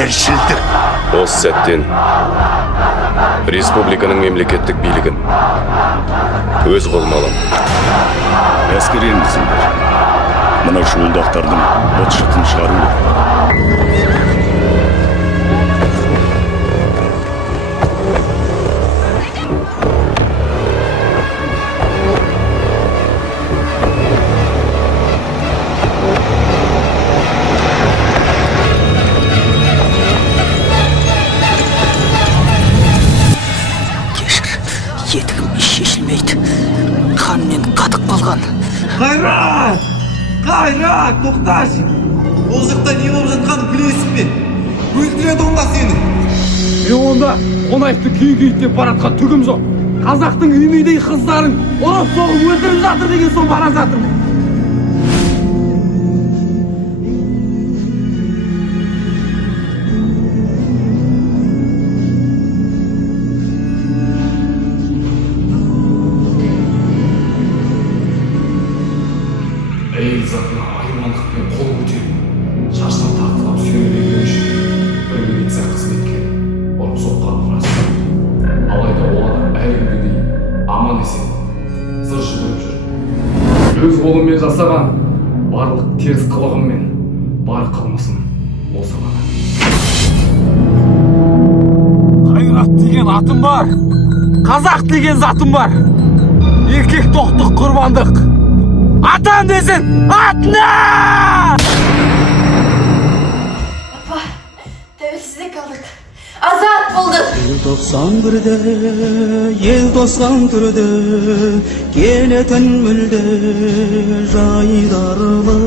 Ершілдік. Осы сәттен республиканың мемлекеттік билігін өз қолыма аламын. Әскеренсіңдер. Мына шуылдақтардың быт-шытын шығару керек. Етігім шешілмейді. Қанмен қатып қалған. Қайрат! Қайрат! Тоқташы! Ол жақта не болып жатқанын білесің бе? Өлтіреді онда сені! Онда Қонаевты күй-күйттеп баратқан түгім жоқ. Қазақтың үймейдей қыздарын ұрып соғып өлтіріп жатыр деген соң бара жатыр. Әйел затына айуандықпен қол көтеріп, шашынан тартқылап сүйемелеген үшін бір милиция қызметкері ұрып соққаны рас. Алайда ол адам әлі күнге дейін аман есен сыр жүгіріп жүр. Өз қолыммен жасаған барлық теріс қылығыммен бар қылмысым осы ғана. Қайрат деген атым бар, қазақ деген затым бар, еркек тоқтық құрбандық. Atan desin! Atla! Apa, tevessüze kaldık. Azat bulduk. Ел тосқан түрде, келетін мүлде жайдарлы.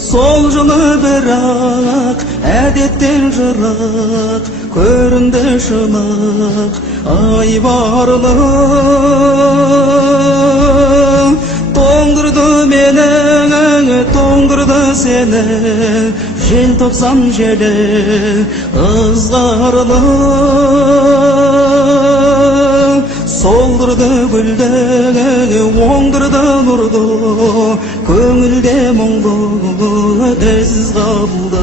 Сол жылы бірақ, әдеттен жырақ, көрінді шынық, айбарлы. Тоңдырды мені, тоңдырды сені, желтоқсан желі ызғарлы. Солдырды гүлді, оңдырды нұрды, көңілде мұңды із қалды.